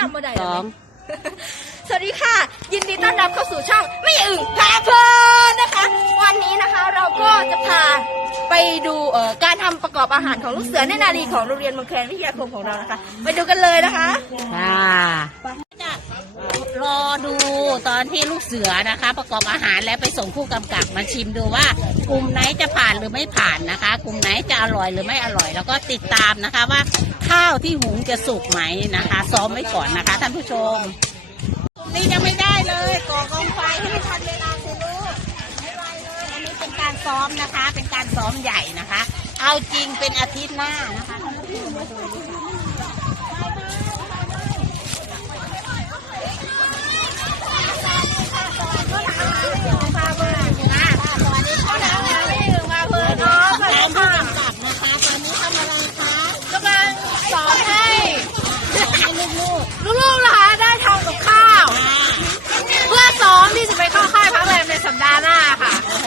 จำบ่ได้สเหรองสวัสดีค่ะ ยินดีต้อนรับเข้าสู่ช่องไม่อึ่งพาเพลินนะคะ วันนี้นะคะเราก็จะพาไปดูเอ่อการทำประกอบอาหารของลูกเสือในนารีของโรงเรียนเมืองแคนวิทยาคมของเรานะคะ ไปดูกันเลยนะคะ ค่ะจะ รอดูตอนที่ลูกเสือนะคะ ประกอบอาหารแล้วไปส่งผู้กำกับมาชิมดูว่ากลุ่มไหนจะผ่านหรือไม่ผ่านนะคะ กลุ่มไหนจะอร่อยหรือไม่อร่อย แล้วก็ติดตามนะคะว่าข้าวที่หุงจะสุกไหมนะคะ ซ้อมไว้ก่อนนะคะ ท่านผู้ชมกลุ่มนี้ยังไม่ได้เลยก่อกองไฟให้ไม่ทันเวลาสิลูกไม่ไหวเลยอันนี้เป็นการซ้อมนะคะ เป็นการซ้อมใหญ่นะคะ เอาจริงเป็นอาทิตย์หน้านะคะ ตามผู้กำกับนะคะตอนนี้ทำอะไรคะ กำลังสอนให้ ให้ลูก ลูกๆนะคะได้ทำกับข้าว ๆค่ะ เพื่อซ้อมที่จะไปเข้าค่ายพักแรมในสัปดาห์หน้าค่ะ โอ้โห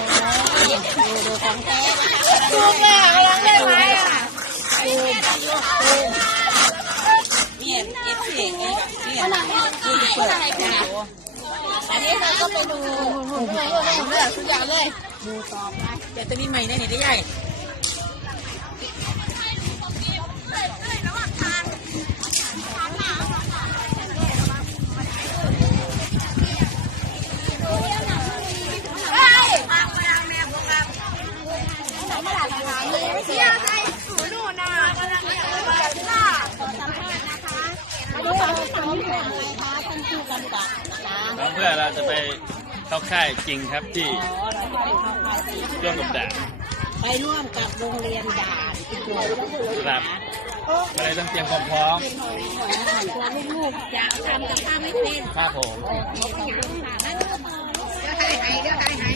ดูดูของแท้นะคะ ลูกแม่กำลังได้ไหมอะ เนี่ยเอฟเองเนี่ยดู เปิดอันนี้เราก็ไปดูทุกอย่างเลย ดูต่อไปเดี๋ยวตัวนี้ใหม่ในไหนได้ใหญ่ เที่ยวใจสูนู่นน่ะกำลังจะไปค่ะ ขอสัมภาษณ์นะคะอันนี้เราทำเพื่ออะไรคะท่า นผู้กำกับนะคะเพื่อเราจะไปเข้าค่ายจริงครับที่อ๋อเราจะไปเข้าไปที่ร่วมกับด่านไปร่วมกับโรงเรียนด่านอีกด้วยครับก็เลยต้องเตรียมความพร้อมตัวลูกๆอยากทำกับข้าวไม่เป็นครับผมโอเคขอบคุณค่ะนั่นก็ต่อเดี๋ยวให้ให้เดี๋ยวให้ให้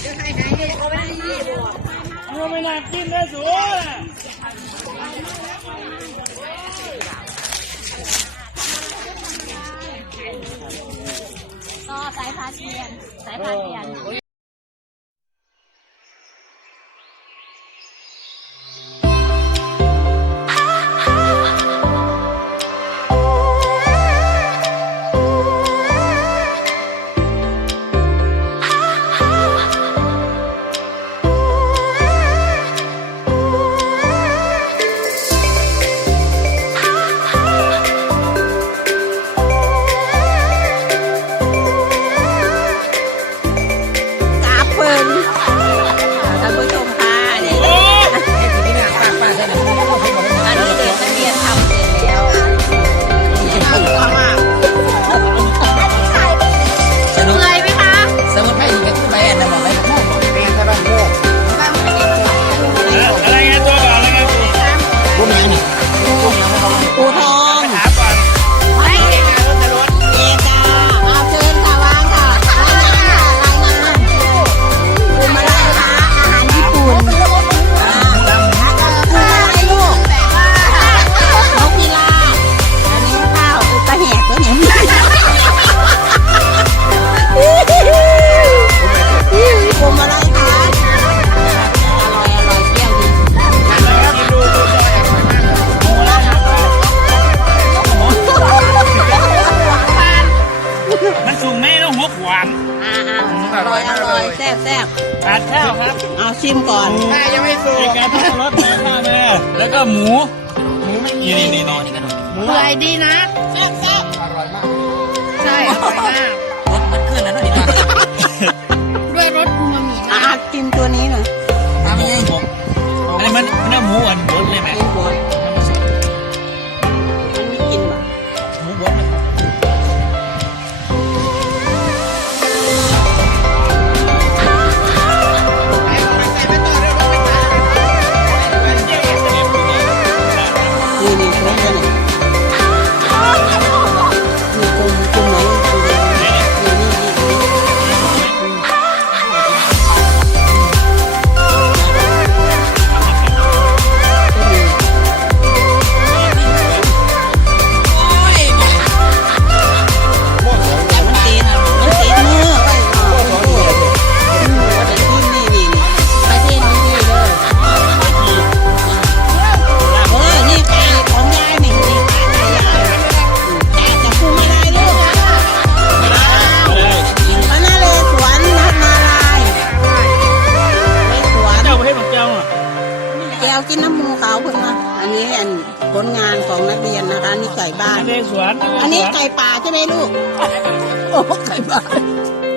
เดี๋ยวให้ให้เอาไปที่บัวไม่น่ากินเลย ก็สายพานเทียนสายพานเทียน อยแซ่บแซ่บทานข้าวครับเอาชิมก่อนแม่ยังไม่สุเอกกการทุกรสแม่ข้าวแม่แล้วก็หมูหมูไม่มีนี่นี่นี่นอนหมูเหนื่อยดีนะแซ่บแซ่บอร่อยมาก ใช่อร่อยมากรสมันขึ้นแล้วนี่นะ บ้าน ในสวนอันนี้ไก่ป่าใช่ไหมลูก โอ้ไก่บ้าน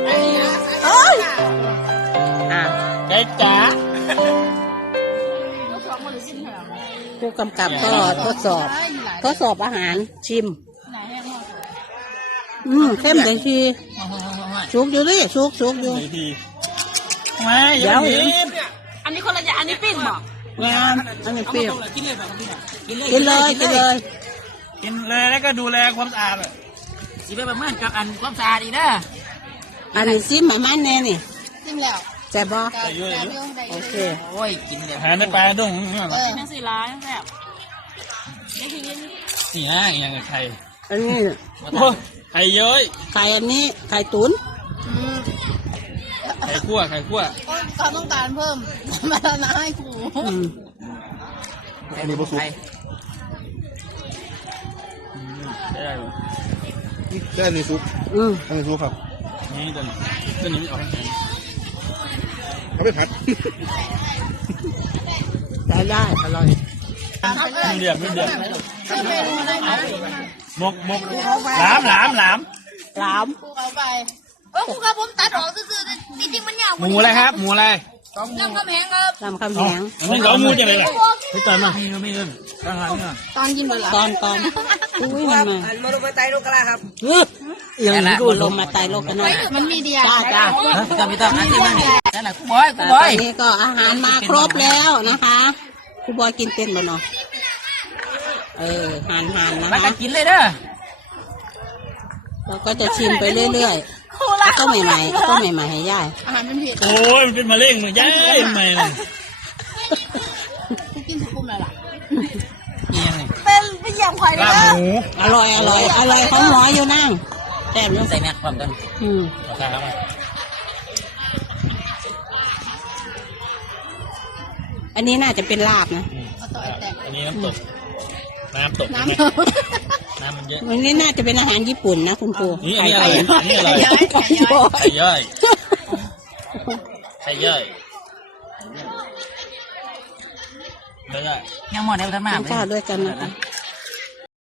เอ้ยอะไก่จ๋าผู้กำกับก็ทดสอบ ทดสอบอาหารชิม อืมเข้มเลยทีชุกอยู่ดิชุกชุกอยู่ไอ้ทีมาเดี๋ยวอันนี้คนละอย่างอันนี้ปิ้งบอกงามอันนี้เปรี้ยวกินเลยกินเลย กินเลยกินเลยกินเลยแล้วก็ดูแลความสะอาดสิไปประมาณกับอันความสะอาดอีกนะอันนี้ซิมมามันแน่นี่จิ้มแล้วแซ่บบ่แต่ยุ่ยโอเคโอ้ยกินเดี๋ยวหาในปลาดุ้งนี่หรอนั่นสิร้ายแบบสี่ห้าอย่างกับไข่อันนี้โอ้ยไข่เย้ยไข่อันนี้ไข่ตุ๋นไข่คั่วไข่คั่วเขาต้องการเพิ่มมาแล้วนะให้ครูอืมอันนี้บุสุ ได้ได้แค่นี้ซุปอืมอันนี้ซุปครับ นี่ตัวนี้ตัวนี้ออกแข็งเอาไปผัดได้ได้อร่อยไม่เดือดไม่เดือดมกมกหลามหลามหลามหลามครูเอาไปเออครูครับผมตัดออกซื่อๆจริงๆมันยาวหมูอะไรครับหมูอะไร เรื่องกำแพงครับลำคำแหงนี่เราหมูจะอะไรล่ะพี่ตอนมาไม่ไม่เริ่มทหารเนี่ยตอนกินเวลาตอนตอนอุ้ยมันมามาลงไปไตลูกกะลาครับเฮ้ยอย่างนี้ดูลมมาไตโลกกันหน่อยมันมีเดียจ้าจ้าไม่ต้องไม่ต้องอันนี้มันนั่นแหละกูบอยกูแต่บตออยนนี้ก็อาหารมาครบแล้วนะคะครูบอยกินเป็นบ่เนาะเออหานหานนะมันก็คะกินเลยเด้อ เราก็จะชิมไปเรื่อยๆแล้วก็ใหม่ๆแล้วก็ใหม่ๆให้ย่ายอาหารเป็นเผ็ดโอ้ยมันเป็นมะเร็งเลยย้ายทำไมล่ะครูกินสุกุมเลยล่ะนี่ยังไงเป็นเป็นอย่างควายเลยลาบหมูอร่อยอร่อยอร่อยของหมออยู่นั่งแซ่บอยู่ใส่แม็กความกันอืมราคาเท่าไหร่อันนี้น่าจะเป็นลาบนะอันนี้น้ำตก น้ำตกน้ำเห็นเถไห มอะน้ำมันเยอะอันนี้น่าจะเป็นอาหารญี่ปุ่นนะคุณครูนี่อันนี้อะไรไข่อันนี้อะไรไข่บอไข่ยย่อยไข่ย่อยไม่ได้ยังหมดแล้วท่านมากินข้าวด้วยกันนะคะ